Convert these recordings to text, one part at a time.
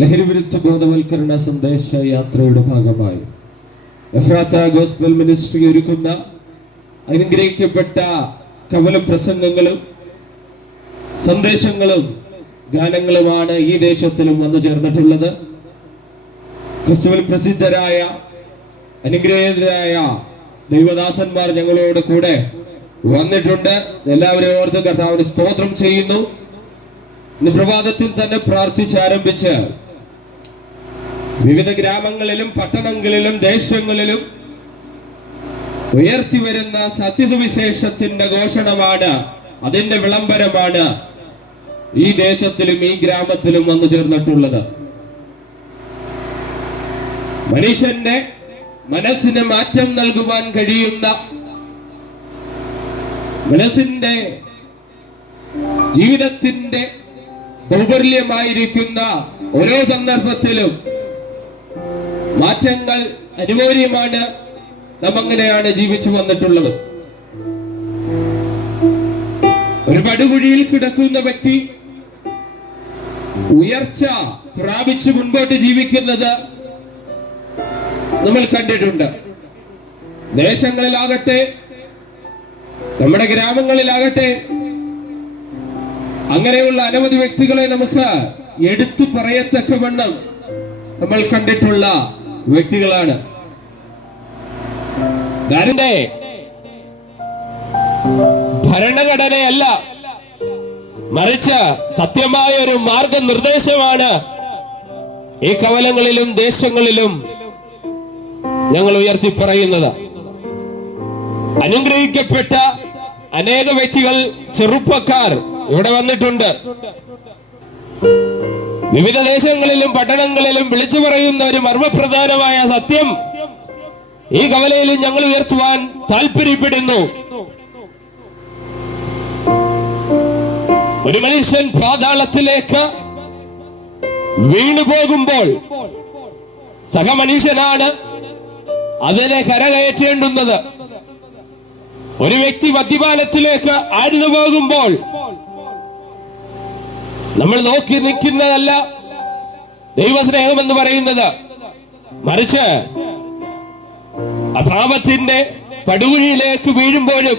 ലഹരിവിരുദ്ധ ബോധവൽക്കരണ സന്ദേശ യാത്രയുടെ ഭാഗമായി എഫ്രാത്ത ഗോസ്പൽ മിനിസ്ട്രി ഒരുക്കുന്ന അനുഗ്രഹിക്കപ്പെട്ട കവല പ്രസംഗങ്ങളും സന്ദേശങ്ങളും ഗാനങ്ങളുമാണ് ഈ ദേശത്തിലും വന്നു ചേർന്നിട്ടുള്ളത്. ക്രിസ്തുവിൽ പ്രസിദ്ധരായ അനുഗ്രഹീതരായ ദൈവദാസന്മാർ ഞങ്ങളോട് കൂടെ വന്നിട്ടുണ്ട്. എല്ലാവരെയും ഓർത്ത് കർത്താവിന് സ്തോത്രം ചെയ്യുന്നു. ഇന്ന് പ്രഭാതത്തിൽ തന്നെ പ്രാർത്ഥിച്ചാരംഭിച്ച് വിവിധ ഗ്രാമങ്ങളിലും പട്ടണങ്ങളിലും ദേശങ്ങളിലും ഉയർത്തി വരുന്ന സത്യസുവിശേഷത്തിന്റെ ഘോഷണമാണ്, അതിന്റെ വിളംബരമാണ് ഈ ദേശത്തിലും ഈ ഗ്രാമത്തിലും വന്നു ചേർന്നിട്ടുള്ളത്. മനുഷ്യന്റെ മനസ്സിന് മാറ്റം നൽകുവാൻ കഴിയുന്ന, മനസ്സിന്റെ ജീവിതത്തിന്റെ ദൗർബല്യമായിരിക്കുന്ന ഓരോ സന്ദർഭത്തിലും മാറ്റങ്ങൾ അനിവാര്യമാണ്. നാം അങ്ങനെയാണ് ജീവിച്ചു വന്നിട്ടുള്ളത്. ഒരു പടുകുഴിയിൽ കിടക്കുന്ന വ്യക്തി ഉയർച്ച പ്രാപിച്ചു മുൻപോട്ട് ജീവിക്കുന്നത് നമ്മൾ കണ്ടിട്ടുണ്ട്. ദേശങ്ങളിലാകട്ടെ നമ്മുടെ ഗ്രാമങ്ങളിലാകട്ടെ അങ്ങനെയുള്ള അനവധി വ്യക്തികളെ നമുക്ക് എടുത്തു പറയത്തക്കവണ്ണം നമ്മൾ കണ്ടിട്ടുള്ള വ്യക്തികളാണ്. ഭരണഘടനയല്ല, മറിച്ച് സത്യമായ ഒരു മാർഗനിർദ്ദേശമാണ് ഈ കവലങ്ങളിലും ദേശങ്ങളിലും ഞങ്ങൾ ഉയർത്തി പറയുന്നത്. അനുഗ്രഹിക്കപ്പെട്ട അനേക വ്യക്തികൾ, ചെറുപ്പക്കാർ ഇവിടെ വന്നിട്ടുണ്ട്. വിവിധ ദേശങ്ങളിലും പട്ടണങ്ങളിലും വിളിച്ചു പറയുന്ന ഒരു മർമ്മപ്രധാനമായ സത്യം ഈ കവലയിലും ഞങ്ങൾ ഉയർത്തുവാൻ താല്പര്യപ്പെടുന്നു. ഒരു മനുഷ്യൻ പാതാളത്തിലേക്ക് വീണു പോകുമ്പോൾ സഹമനുഷ്യനാണ് അതിനെ കരകയറ്റേണ്ടുന്നത്. ഒരു വ്യക്തി മദ്യപാനത്തിലേക്ക് ആഴ്ന്നു പോകുമ്പോൾ നമ്മൾ നോക്കി നിൽക്കുന്നതല്ല ദൈവസ്നേഹം എന്ന് പറയുന്നത്, മറിച്ച് അഭാവത്തിന്റെ പടുകുഴിയിലേക്ക് വീഴുമ്പോഴും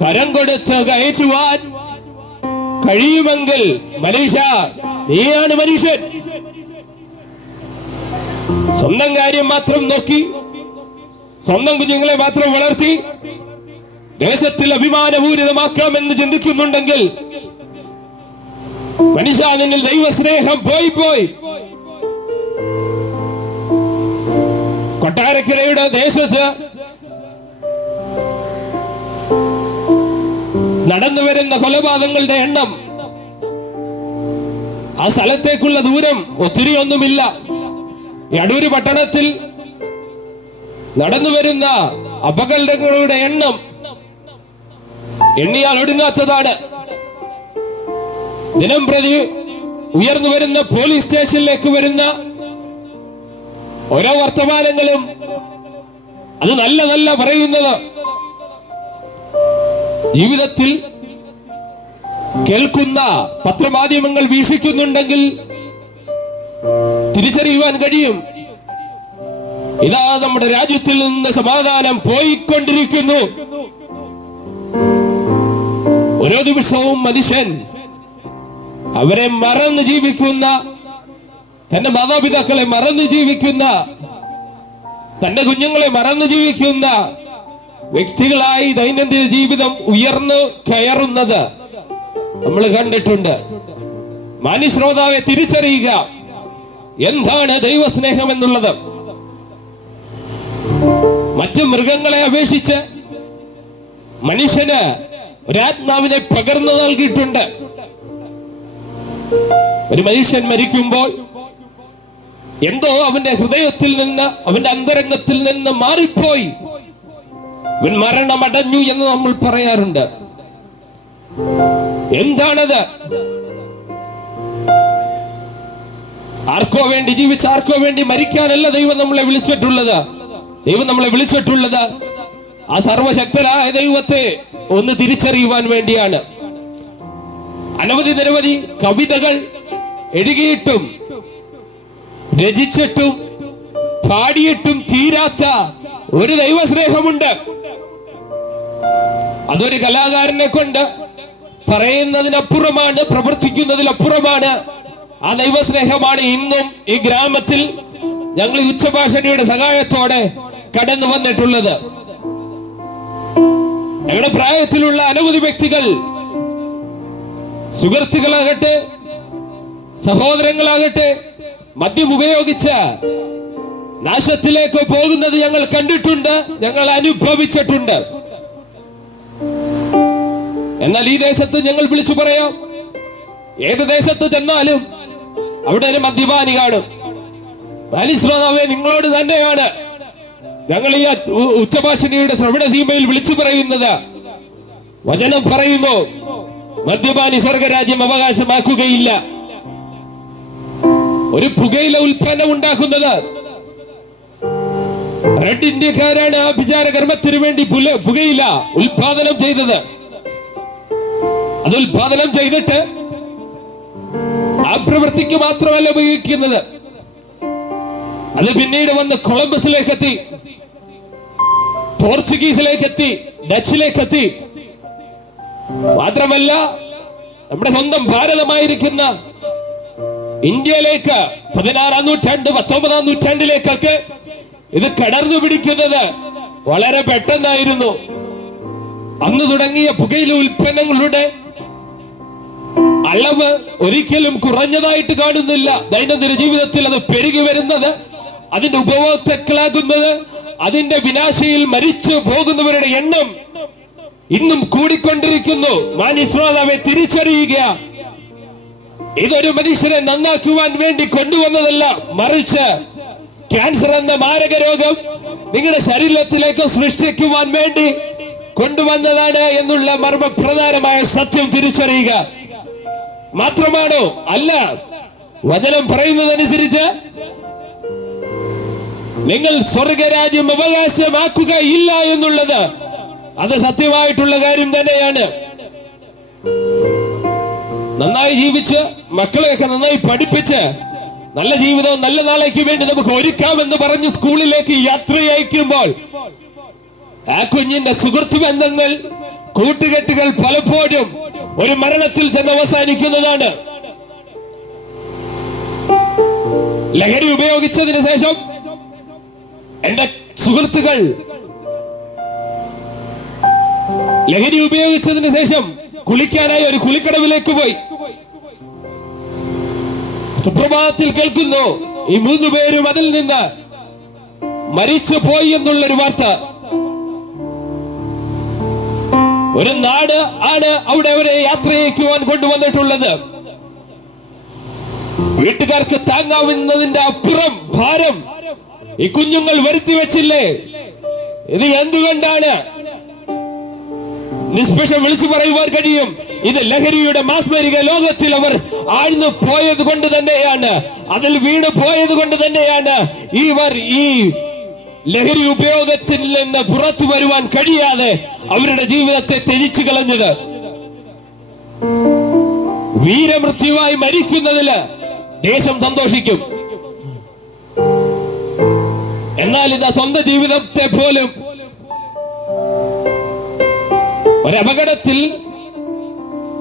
കരം കൊടുത്ത് കയറ്റുവാൻ കഴിയുമെങ്കിൽ മനുഷ്യ, നീയാണ് മനുഷ്യൻ. സ്വന്തം കാര്യം മാത്രം നോക്കി, സ്വന്തം കുഞ്ഞുങ്ങളെ മാത്രം വളർത്തി ദേശത്തിൽ അഭിമാനപൂരിതമാക്കാമെന്ന് ചിന്തിക്കുന്നുണ്ടെങ്കിൽ മനുഷ്യ, നിന്നിൽ ദൈവസ്നേഹം പോയി. കൊട്ടാരക്കരയുടെ ദേശത്ത് നടന്നു വരുന്ന കൊലപാതകങ്ങളുടെ എണ്ണം, ആ സ്ഥലത്തേക്കുള്ള ദൂരം ഒത്തിരി ഒന്നുമില്ല. അടൂര് പട്ടണത്തിൽ നടന്നു വരുന്ന അപകടങ്ങളുടെ എണ്ണം എണ്ണിയാൽ ഒടുങ്ങാത്തതാണ്. ദിനം പ്രതി ഉയർന്നു വരുന്ന പോലീസ് സ്റ്റേഷനിലേക്ക് വരുന്ന ഓരോ വർത്തമാനങ്ങളും അത് നല്ല പറയുന്നത്. ജീവിതത്തിൽ കേൾക്കുന്ന പത്രമാധ്യമങ്ങൾ വീക്ഷിക്കുന്നുണ്ടെങ്കിൽ തിരിച്ചറിയുവാൻ കഴിയും, ഇതാ നമ്മുടെ രാജ്യത്തിൽ നിന്ന് സമാധാനം പോയിക്കൊണ്ടിരിക്കുന്നു. ഓരോ ദിവസവും മനുഷ്യൻ അവരെ മറന്ന് ജീവിക്കുന്ന, തന്റെ മാതാപിതാക്കളെ മറന്ന് ജീവിക്കുന്ന, തന്റെ കുഞ്ഞുങ്ങളെ മറന്ന് ജീവിക്കുന്ന വ്യക്തികളായി ദൈനംദിന ജീവിതം ഉയർന്നു കയറുന്നത് നമ്മൾ കണ്ടിട്ടുണ്ട്. മാന്യശ്രോതാവെ, തിരിച്ചറിയുക എന്താണ് ദൈവസ്നേഹം എന്നുള്ളത്. മറ്റു മൃഗങ്ങളെ അപേക്ഷിച്ച് മനുഷ്യന് ഒരാത്മാവിനെ പകർന്നു നൽകിയിട്ടുണ്ട്. ഒരു മനുഷ്യൻ മരിക്കുമ്പോൾ എന്തോ അവന്റെ ഹൃദയത്തിൽ നിന്ന്, അവന്റെ അന്തരംഗത്തിൽ നിന്ന് മാറിപ്പോയി. അവൻ മരണമടഞ്ഞു എന്ന് നമ്മൾ പറയാറുണ്ട്. എന്താണത്? ആർക്കോ വേണ്ടി ജീവിച്ച് ആർക്കോ വേണ്ടി മരിക്കാനല്ല ദൈവം നമ്മളെ വിളിച്ചിട്ടുള്ളത്. ദൈവം നമ്മളെ വിളിച്ചിട്ടുള്ളത് ആ സർവശക്തനായ ദൈവത്തെ ഒന്ന് തിരിച്ചറിയുവാൻ വേണ്ടിയാണ്. അനവധി നിരവധി കവിതകൾ എഴുതിയിട്ടും രചിച്ചിട്ടും പാടിയിട്ടും തീരാത്ത ഒരു ദൈവസ്നേഹമുണ്ട്. അതൊരു കലാകാരനെ കൊണ്ട് പറയുന്നതിനപ്പുറമാണ്, പ്രവർത്തിക്കുന്നതിലപ്പുറമാണ്. ആ ദൈവസ്നേഹമാണ് ഇന്നും ഈ ഗ്രാമത്തിൽ ഞങ്ങൾ ഉച്ചഭാഷണിയുടെ സഹായത്തോടെ കടന്നു വന്നിട്ടുള്ളത്. ഞങ്ങളുടെ പ്രായത്തിലുള്ള അനവധി വ്യക്തികൾ, സുഹൃത്തുക്കളാകട്ടെ സഹോദരങ്ങളാകട്ടെ, മദ്യം ഉപയോഗിച്ച് നാശത്തിലേക്ക് പോകുന്നത് ഞങ്ങൾ കണ്ടിട്ടുണ്ട്, ഞങ്ങൾ അനുഭവിച്ചിട്ടുണ്ട്. എന്നാൽ ഈ ദേശത്ത് ഞങ്ങൾ വിളിച്ചു പറയാം, ഏത് ദേശത്ത് ചെന്നാലും അവിടെ ഒരു മദ്യപാനി കാണും. ശ്രോതാവേ, നിങ്ങളോട് തന്നെയാണ് ഞങ്ങൾ ഈ ഉച്ചഭാഷണിയുടെ ശ്രവണ സീമയിൽ വിളിച്ചു പറയുന്നത്. വചനം പറയുന്നു, മദ്യപാനി സ്വർഗരാജ്യം അവകാശമാക്കുകയില്ല. ഒരു പുകയില ഉൽപ്പന്നം ഉണ്ടാക്കുന്നത് റെഡ് ഇന്ത്യക്കാരാണ് ആഭിചാര കർമ്മത്തിനു വേണ്ടി പുകയില ഉൽപാദനം ചെയ്തത്. അത് ഉൽപാദനം ചെയ്തിട്ട് ആ പ്രവൃത്തിക്ക് മാത്രമല്ല ഉപയോഗിക്കുന്നത്, അത് പിന്നീട് വന്ന് കൊളംബസിലേക്ക് എത്തി, പോർച്ചുഗീസിലേക്ക് എത്തി, ഡച്ചിലേക്ക് എത്തി. മാത്രമല്ല നമ്മുടെ സ്വന്തം ഭാരതമായിരിക്കുന്ന ഇന്ത്യയിലേക്ക് 16-ാം നൂറ്റാണ്ട് 19-ാം നൂറ്റാണ്ടിലേക്കൊക്കെ ഇത് കടർന്നു പിടിക്കുന്നത് വളരെ പെട്ടെന്നായിരുന്നു. അന്ന് തുടങ്ങിയ പുകയില ഉൽപ്പന്നങ്ങളുടെ അളവ് ഒരിക്കലും കുറഞ്ഞതായിട്ട് കാണുന്നില്ല. ദൈനംദിന ജീവിതത്തിൽ അത് പെരുകി വരുന്നത്, അതിന്റെ ഉപഭോക്താക്കളാകുന്നത്, അതിന്റെ വിനാശയിൽ മരിച്ചു പോകുന്നവരുടെ എണ്ണം ഇന്നും കൂടിക്കൊണ്ടിരിക്കുന്നു. മാന്യശ്രോതാവെ, തിരിച്ചറിയുക, ഇതൊരു മനുഷ്യനെ നന്നാക്കുവാൻ വേണ്ടി കൊണ്ടുവന്നതല്ല, മറിച്ച് ക്യാൻസർ എന്ന മാരക രോഗം നിങ്ങളുടെ ശരീരത്തിലേക്ക് സൃഷ്ടിക്കുവാൻ വേണ്ടി കൊണ്ടുവന്നതാണ് എന്നുള്ള മർമ്മപ്രധാനമായ സത്യം തിരിച്ചറിയുക. മാത്രമാണോ? അല്ല. വചനം പറയുന്നതനുസരിച്ച് നിങ്ങൾ സ്വർഗരാജ്യം അവകാശമാക്കുകയില്ല എന്നുള്ളത് അത് സത്യമായിട്ടുള്ള കാര്യം തന്നെയാണ്. നന്നായി ജീവിച്ച് മക്കളെയൊക്കെ നന്നായി പഠിപ്പിച്ച് നല്ല ജീവിതവും നല്ല നാളേക്ക് വേണ്ടി നമുക്ക് ഒരുക്കാമെന്ന് പറഞ്ഞ് സ്കൂളിലേക്ക് യാത്ര അയക്കുമ്പോൾ ആ കുഞ്ഞിന്റെ സുഹൃത്ത് ബന്ധങ്ങൾ, കൂട്ടുകെട്ടുകൾ പലപ്പോഴും ഒരു മരണത്തിൽ ചെന്ന് അവസാനിക്കുന്നതാണ്. ലഹരി ഉപയോഗിച്ചതിന് ശേഷം എന്റെ സുഹൃത്തുക്കൾ ലഹരി ഉപയോഗിച്ചതിന് ശേഷം കുളിക്കാനായി ഒരു കുളിക്കടവിലേക്ക് പോയി. സുപ്രഭാതത്തിൽ കേൾക്കുന്നു, ഈ 3 പേരും അതിൽ നിന്ന് മരിച്ചു പോയി എന്നുള്ളൊരു വാർത്ത. ഒരു നാട് ആണ് അവിടെ അവരെ യാത്രയ്ക്കുവാൻ കൊണ്ടുവന്നിട്ടുള്ളത്. വീട്ടുകാർക്ക് താങ്ങാവുന്നതിന്റെ അപ്പുറം ഭാരം ഈ കുഞ്ഞുങ്ങൾ വരുത്തി വെച്ചില്ലേ? ഇത് എന്തുകൊണ്ടാണ്? നിഷ്പക്ഷം വിളിച്ചു പറയുവാൻ കഴിയും, ഇത് ലഹരിയുടെ മാസ്മരിക ലോകത്തിൽ അവർ ആഴ്ന്നു പോയത് കൊണ്ട് തന്നെയാണ്, അതിൽ വീണ് പോയത് കൊണ്ട് തന്നെയാണ് ഇവർ ഈ ലഹരി ഉപയോഗത്തിൽ നിന്ന് പുറത്തു വരുവാൻ കഴിയാതെ അവരുടെ ജീവിതത്തെ ത്യജിച്ചു കളഞ്ഞത്. വീരമൃത്യുവായി മരിക്കുന്നതില് ദേശം സന്തോഷിക്കും. എന്നാൽ ഇത് സ്വന്തം ജീവിതത്തെ പോലും ഒരപകടത്തിൽ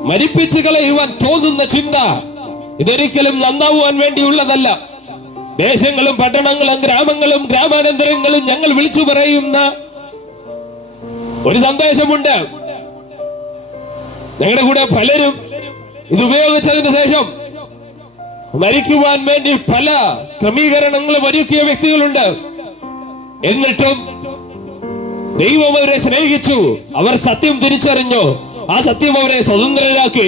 മരിപ്പിച്ചു കളയുവാൻ തോന്നുന്ന ചിന്ത ഇതൊരിക്കലും നന്നാവുവാൻ വേണ്ടിയുള്ളതല്ല. ദേശങ്ങളും പട്ടണങ്ങളും ഗ്രാമങ്ങളും ഗ്രാമാനന്തരങ്ങളും ഞങ്ങൾ വിളിച്ചു പറയുന്ന ഒരു സന്ദേശമുണ്ട്. ഞങ്ങളുടെ കൂടെ പലരും ഇത് ഉപയോഗിച്ചതിന് ശേഷം മരിക്കുവാൻ വേണ്ടി പല ക്രമീകരണങ്ങളും ഒരുക്കിയ വ്യക്തികളുണ്ട്. എന്നിട്ടും ദൈവം അവരെ സ്നേഹിച്ചു, അവർ സത്യം തിരിച്ചറിഞ്ഞു, ആ സത്യം അവരെ സ്വതന്ത്രരാക്കി.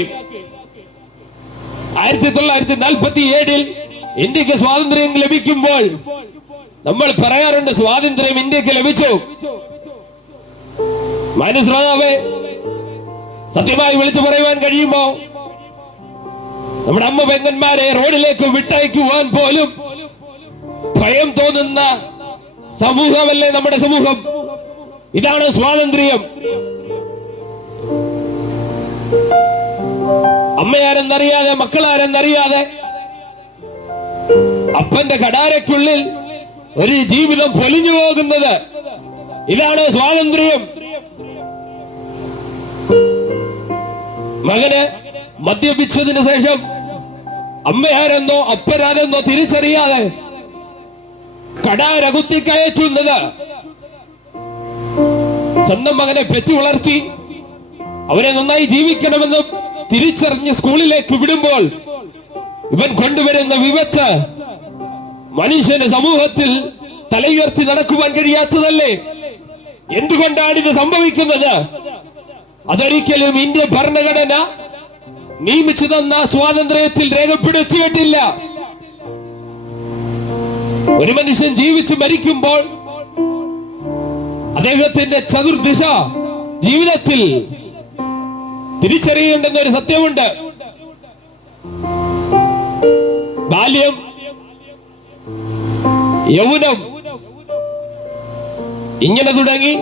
1947 ഇന്ത്യക്ക് സ്വാതന്ത്ര്യം ലഭിക്കുമ്പോൾ നമ്മൾ പറയാറുണ്ട്, സ്വാതന്ത്ര്യം ഇന്ത്യക്ക് ലഭിച്ചു. മാന്യശ്രോതാവേ, സത്യമായി വിളിച്ചു പറയുവാൻ കഴിയുമോ? നമ്മുടെ അമ്മ പെങ്ങന്മാരെ റോഡിലേക്ക് വിട്ടയക്കുവാൻ പോലും ഭയം തോന്നുന്ന സമൂഹമല്ലേ നമ്മുടെ സമൂഹം? ഇതാണ് സ്വാതന്ത്ര്യം. അമ്മയാരെന്നറിയാതെ, മക്കളാരെന്നറിയാതെ അപ്പന്റെ കടാരയ്ക്കുള്ളിൽ ഒരു ജീവിതം പൊലിഞ്ഞു പോകുന്നത്. ഇതാണ് സ്വാതന്ത്ര്യം. മകന് മദ്യപിച്ചതിന് ശേഷം അമ്മയാരെന്നോ അപ്പനാരെന്നോ തിരിച്ചറിയാതെ കടാര കുത്തിക്കയറ്റുന്നത്. സ്വന്തം മകനെ പെറ്റു വളർത്തി അവനെ നന്നായി ജീവിക്കണമെന്ന് തിരിച്ചറിഞ്ഞ് സ്കൂളിലേക്ക് വിടുമ്പോൾ ഇവൻ കൊണ്ടുവരുന്ന വിപത്ത് മനുഷ്യന് സമൂഹത്തിൽ തലയുയർത്തി നടക്കുവാൻ കഴിയാത്തതല്ലേ? എന്തുകൊണ്ടാണ് ഇത് സംഭവിക്കുന്നത്? അതൊരിക്കലും ഇന്ത്യൻ ഭരണഘടന നിയമിച്ചു തന്ന സ്വാതന്ത്ര്യത്തിൽ രേഖപ്പെടുത്തിയിട്ടില്ല. ഒരു മനുഷ്യൻ ജീവിച്ച് മരിക്കുമ്പോൾ അദ്ദേഹത്തിന്റെ ചതുർദിശ ജീവിതത്തിൽ തിരിച്ചറിയേണ്ടുന്ന ഒരു സത്യമുണ്ട്. ബാല്യം, യൗവനം, ഇങ്ങനെ തുടങ്ങി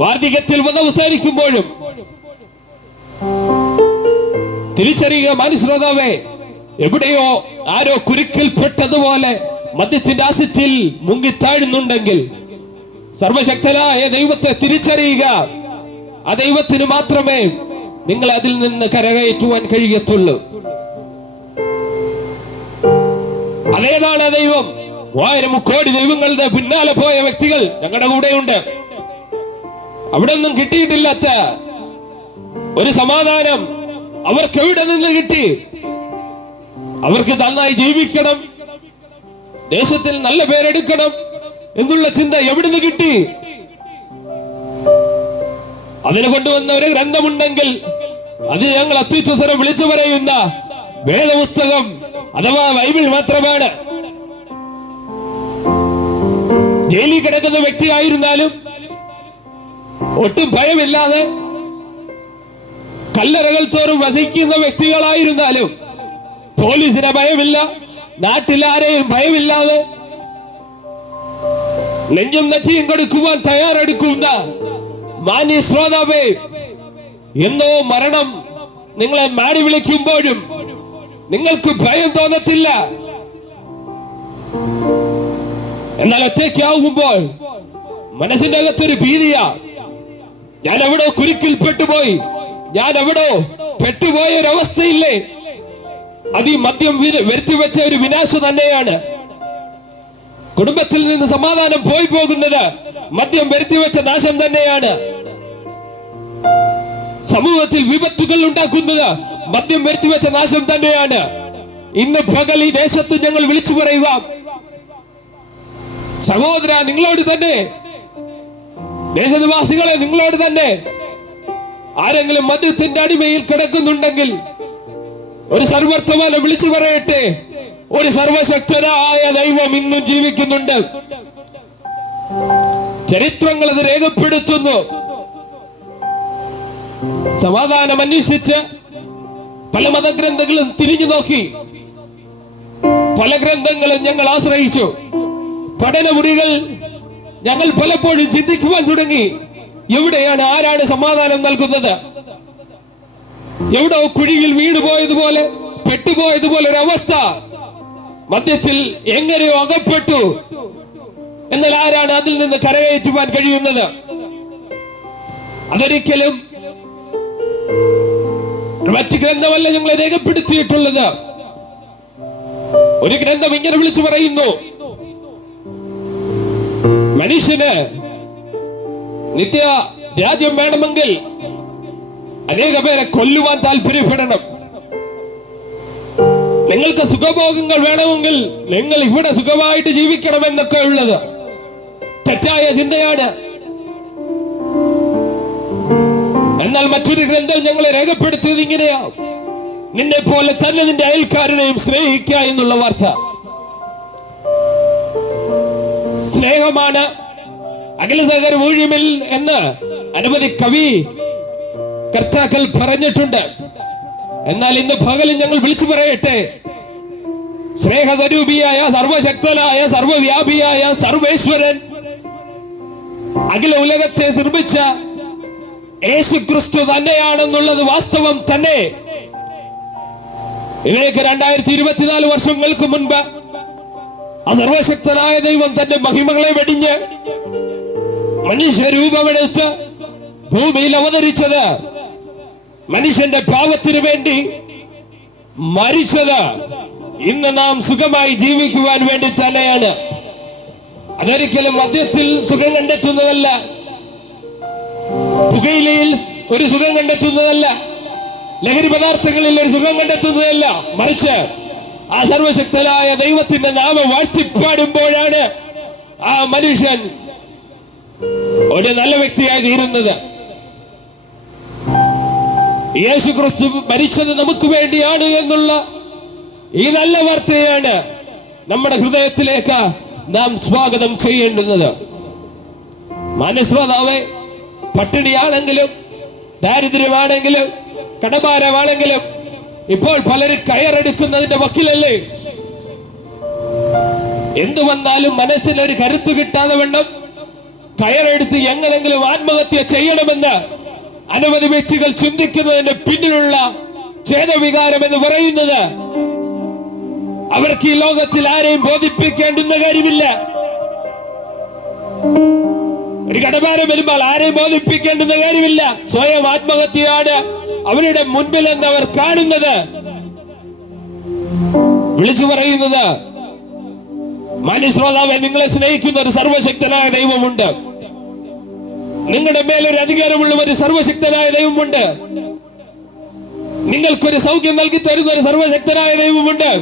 വാർദ്ധക്യത്തിൽ വന്ന് അവസാനിക്കുമ്പോഴും തിരിച്ചറിയുക മാനുശ്രോതാവേ, എവിടെയോ ആരോ കുരുക്കിൽപ്പെട്ടതുപോലെ മദ്യത്തിന്റെ ആസക്തിയിൽ മുങ്ങിത്താഴുന്നുണ്ടെങ്കിൽ സർവശക്തനായ ദൈവത്തെ തിരിച്ചറിയുക. ആ ദൈവത്തിന് മാത്രമേ നിങ്ങൾ അതിൽ നിന്ന് കരകയറ്റുവാൻ കഴിയത്തുള്ളൂ. അതേതാണ് ദൈവം? 1000 കോടി ദൈവങ്ങളുടെ പിന്നാലെ പോയ വ്യക്തികൾ ഞങ്ങളുടെ കൂടെയുണ്ട്. അവിടെ ഒന്നും കിട്ടിയിട്ടില്ലാത്ത ഒരു സമാധാനം അവർക്ക് എവിടെ നിന്ന് കിട്ടി? അവർക്ക് നന്നായി ജീവിക്കണം, ദേശത്തിൽ നല്ല പേരെടുക്കണം എന്നുള്ള ചിന്ത എവിടുന്ന് കിട്ടി? അതിനെ കൊണ്ടുവന്ന ഒരു ഗ്രന്ഥമുണ്ടെങ്കിൽ അത് ഞങ്ങൾ അത്യുച്ഛസ്വരം വിളിച്ചു പറയുന്ന വേദപുസ്തകം അഥവാ ബൈബിൾ മാത്രമാണ്. ജയിലിൽ കിടക്കുന്ന വ്യക്തിയായിരുന്നാലും ഒട്ടും ഭയമില്ലാതെ കല്ലറകൾ തോറും വസിക്കുന്ന വ്യക്തികളായിരുന്നാലും പോലീസിനെ ഭയമില്ല, നാട്ടിലാരെയും ഭയമില്ലാതെ നെഞ്ചും നെച്ചിയും കൊടുക്കുവാൻ തയ്യാറെടുക്കുന്ന മാന്യ ശ്രോതാവേ, എന്തോ മരണം നിങ്ങളെ മാടി വിളിക്കുമ്പോഴും നിങ്ങൾക്ക് ഭയം തോന്നത്തില്ല. എന്നാൽ ഒറ്റയ്ക്കാവുമ്പോൾ മനസ്സിന്റെ അകത്തൊരു ഭീതിയാ. ഞാൻ എവിടോ കുരുക്കിൽ പെട്ടുപോയി, ഞാൻ എവിടോ പെട്ടുപോയ ഒരവസ്ഥയില്ലേ? അത് ഈ മദ്യം വരുത്തിവെച്ച ഒരു വിനാശം തന്നെയാണ്. കുടുംബത്തിൽ നിന്ന് സമാധാനം പോയി പോകുന്നത് മദ്യം വരുത്തിവെച്ച നാശം തന്നെയാണ്. സമൂഹത്തിൽ വിപത്തുകൾ ഉണ്ടാക്കുന്നത് മദ്യം വരുത്തിവെച്ച നാശം തന്നെയാണ്. ഇന്ന് പകൽ ഈ ദേശത്ത് ഞങ്ങൾ വിളിച്ചു പറയുക, സഹോദര, നിങ്ങളോട് തന്നെ, ദേശനിവാസികളെ നിങ്ങളോട് തന്നെ, ആരെങ്കിലും മദ്യത്തിന്റെ അടിമയിൽ കിടക്കുന്നുണ്ടെങ്കിൽ ഒരു സർവർത്ഥമാനം വിളിച്ചു പറയട്ടെ, ഒരു സർവശക്തനായ ദൈവം ഇന്നും ജീവിക്കുന്നുണ്ട്. ചരിത്രങ്ങൾ അത് രേഖപ്പെടുത്തുന്നു. സമാധാനം അന്വേഷിച്ച് പല മതഗ്രന്ഥങ്ങളും തിരിഞ്ഞു നോക്കി, പല ഗ്രന്ഥങ്ങളും ഞങ്ങൾ ആശ്രയിച്ചു. പഠനമുറികൾ ഞങ്ങൾ പലപ്പോഴും ചിന്തിക്കുവാൻ തുടങ്ങി, എവിടെയാണ്, ആരാണ് സമാധാനം നൽകുന്നത്? എവിടെ കുഴിയിൽ വീണുപോയതുപോലെ, പെട്ടുപോയതുപോലെ ഒരവസ്ഥ. മദ്യത്തിൽ എങ്ങനെയോ അകപ്പെട്ടു. എന്നാൽ ആരാണ് അതിൽ നിന്ന് കരകയറ്റുവാൻ കഴിയുന്നത്? അതൊരിക്കലും മറ്റു ഗ്രന്ഥമല്ല ഞങ്ങളെ രേഖപ്പെടുത്തിയിട്ടുള്ളത്. ഒരു ഗ്രന്ഥം ഇങ്ങനെ വിളിച്ചു പറയുന്നു, മനുഷ്യന് നിത്യ രാജ്യം വേണമെങ്കിൽ അനേക പേരെ കൊല്ലുവാൻ താല്പര്യപ്പെടണം. നിങ്ങൾക്ക് സുഖഭോഗങ്ങൾ വേണമെങ്കിൽ നിങ്ങൾ ഇവിടെ സുഖമായിട്ട് ജീവിക്കണം എന്നൊക്കെ ഉള്ളത് തെറ്റായ ചിന്തയാണ്. എന്നാൽ മറ്റൊരു ഗ്രന്ഥം ഞങ്ങളെ രേഖപ്പെടുത്തിയത് ഇങ്ങനെയാ, നിന്നെ പോലെ തന്നെ നിന്റെ അയൽക്കാരനെയും സ്നേഹിക്കുക എന്നുള്ള വാർത്ത. സ്നേഹമാണ് അഖിലസഹകര മൂല്യമിൽ എന്ന് അനവധി കവി കർത്താക്കൾ പറഞ്ഞിട്ടുണ്ട്. എന്നാൽ ഇന്ന് പകലും ഞങ്ങൾ വിളിച്ചു പറയട്ടെ, സ്നേഹസ്വരൂപിയായ സർവശക്തനായ സർവവ്യാപിയായ സർവേശ്വരൻ അഖില ഉലകത്തെ നിർമ്മിച്ച യേശു ക്രിസ്തു തന്നെയാണെന്നുള്ളത് വാസ്തവം തന്നെ. ഇതിലേക്ക് 2024 വർഷങ്ങൾക്ക് മുൻപ് ആ സർവശക്തനായ ദൈവം തന്റെ മഹിമകളെ വെടിഞ്ഞ് മനുഷ്യരൂപമെടുത്ത് ഭൂമിയിൽ അവതരിച്ചത്, മനുഷ്യന്റെ പാപത്തിനു വേണ്ടി മരിച്ചത് ഇന്ന് നാം സുഖമായി ജീവിക്കുവാൻ വേണ്ടി തന്നെയാണ്. അതൊരിക്കലും മദ്യത്തിൽ സുഖം കണ്ടെത്തുന്നതല്ല, പുകയിലയിൽ ഒരു സുഖം കണ്ടെത്തുന്നതല്ല, ലഹരി പദാർത്ഥങ്ങളിൽ ഒരു സുഖം കണ്ടെത്തുന്നതല്ല. മറിച്ച് ആ സർവശക്തനായ ദൈവത്തിന്റെ നാമം വാഴ്ത്തിപ്പാടുമ്പോഴാണ് ആ മനുഷ്യൻ ഒരു നല്ല വ്യക്തിയായി തീരുന്നത്. യേശു ക്രിസ്തു മരിച്ചത് നമുക്ക് വേണ്ടിയാണ് എന്നുള്ള ഈ നല്ല വാർത്തയാണ് നമ്മുടെ ഹൃദയത്തിലേക്ക് നാം സ്വാഗതം ചെയ്യേണ്ടുന്നത്. മനസ്രോതാവേ, പട്ടിണിയാണെങ്കിലും ദാരിദ്ര്യമാണെങ്കിലും കടഭാരമാണെങ്കിലും ഇപ്പോൾ പലരും കയറെടുക്കുന്നതിന്റെ വക്കിലല്ലേ? എന്തു വന്നാലും മനസ്സിലൊരു കരുത്ത് കിട്ടാതെ വണ്ണം കയറെടുത്ത് എങ്ങനെങ്കിലും ആത്മഹത്യ ചെയ്യണമെന്ന് അനവധി വ്യക്തികൾ ചിന്തിക്കുന്നതിന്റെ പിന്നിലുള്ള ഛേദവികാരം എന്ന് പറയുന്നത് അവർക്ക് ഈ ലോകത്തിൽ ആരെയും ബോധിപ്പിക്കേണ്ടുന്ന കാര്യമില്ല. ഒരു കടഭാരം വരുമ്പോൾ ആരെയും ബോധിപ്പിക്കേണ്ടുന്ന കാര്യമില്ല. സ്വയം ആത്മഹത്യയാണ് അവരുടെ മുൻപിൽ എന്ന് അവർ കാണുന്നത്, വിളിച്ചു പറയുന്നത്. മാന്യശ്രോതാവെ, നിങ്ങളെ സ്നേഹിക്കുന്ന ഒരു സർവശക്തനായ ദൈവമുണ്ട്. നിങ്ങളുടെ മേലൊരു അധികാരമുള്ള ഒരു സർവശക്തനായ ദൈവമുണ്ട്. നിങ്ങൾക്കൊരു സൗഖ്യം നൽകി തരുന്ന ഒരു സർവശക്തനായ ദൈവമുണ്ട്.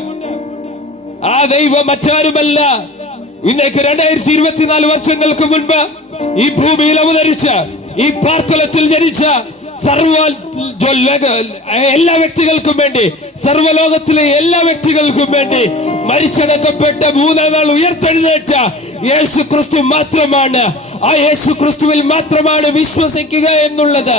ആ ദൈവം മറ്റാരുമല്ല, ഇന്നേക്ക് 2024 വർഷങ്ങൾക്ക് മുൻപ് ഈ ഭൂമിയിൽ അവതരിച്ച, ഈ പാർത്തലത്തിൽ ജനിച്ച എല്ലാ വ്യക്തികൾക്കും വേണ്ടി, സർവ്വലോകത്തിലെ എല്ലാ വ്യക്തികൾക്കും വേണ്ടി മരിച്ചടക്കപ്പെട്ട 3 നാൾ ഉയർത്തെഴുന്നേറ്റ യേശു ക്രിസ്തു മാത്രമാണ്. ആ യേശു ക്രിസ്തുവിൽ മാത്രമാണ് വിശ്വസിക്കുക എന്നുള്ളത്.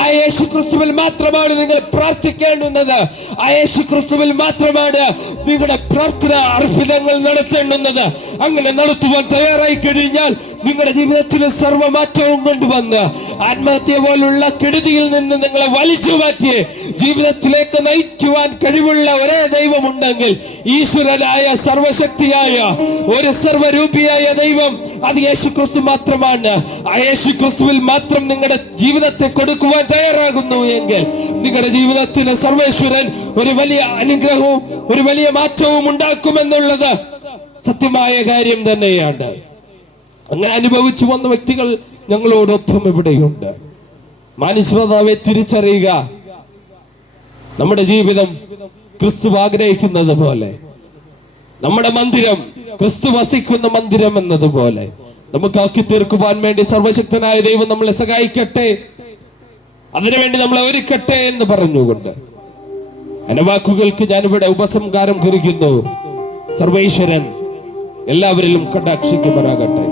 ആ യേശു ക്രിസ്തുവിൽ മാത്രമാണ് നിങ്ങൾ പ്രാർത്ഥിക്കേണ്ടുന്നത്. ആ യേശു ക്രിസ്തുവിൽ മാത്രമാണ് നിങ്ങളുടെ പ്രാർത്ഥന അർപ്പിതങ്ങൾ നടത്തേണ്ടുന്നത്. അങ്ങനെ നടത്തുവാൻ തയ്യാറായി കഴിഞ്ഞാൽ നിങ്ങളുടെ ജീവിതത്തിൽ സർവ്വമാറ്റവും കൊണ്ടുവന്ന് ആത്മഹത്യ പോലുള്ള കെടുതിയിൽ നിന്ന് നിങ്ങളെ വലിച്ചു മാറ്റി ജീവിതത്തിലേക്ക് നയിക്കുവാൻ കഴിവുള്ള ഒരേ ദൈവമുണ്ടെങ്കിൽ, ഈശ്വരനായ സർവശക്തിയായ ഒരു സർവരൂപിയായ ദൈവം, അത് യേശു ക്രിസ്തു മാത്രമാണ്. ആ യേശു ക്രിസ്തുവിൽ മാത്രം നിങ്ങളുടെ ജീവിതത്തെ കൊടുക്കുവാൻ തയ്യാറാകുന്നു എങ്കിൽ നിങ്ങളുടെ ജീവിതത്തിന് സർവേശ്വരൻ ഒരു വലിയ അനുഗ്രഹവും ഒരു വലിയ മാറ്റവും ഉണ്ടാക്കുമെന്നുള്ളത് സത്യമായ കാര്യം തന്നെയാണ്. അങ്ങനെ അനുഭവിച്ചു വന്ന വ്യക്തികൾ ഞങ്ങളോടൊപ്പം ഇവിടെയുണ്ട്. മാന്യശ്രോതാവെ, തിരിച്ചറിയുക, നമ്മുടെ ജീവിതം ക്രിസ്തു ആഗ്രഹിക്കുന്നത് പോലെ, നമ്മുടെ മന്ദിരം ക്രിസ്തു വസിക്കുന്ന മന്ദിരം എന്നതുപോലെ നമുക്കാക്കി തീർക്കുവാൻ വേണ്ടി സർവശക്തനായ ദൈവം നമ്മളെ സഹായിക്കട്ടെ, അതിനുവേണ്ടി നമ്മളെ ഒരുക്കട്ടെ എന്ന് പറഞ്ഞുകൊണ്ട് എന്റെ വാക്കുകൾക്ക് ഞാനിവിടെ ഉപസംഹാരം കുറിക്കുന്നു. സർവേശ്വരൻ എല്ലാവരിലും കടാക്ഷിക്കുമാറാകട്ടെ.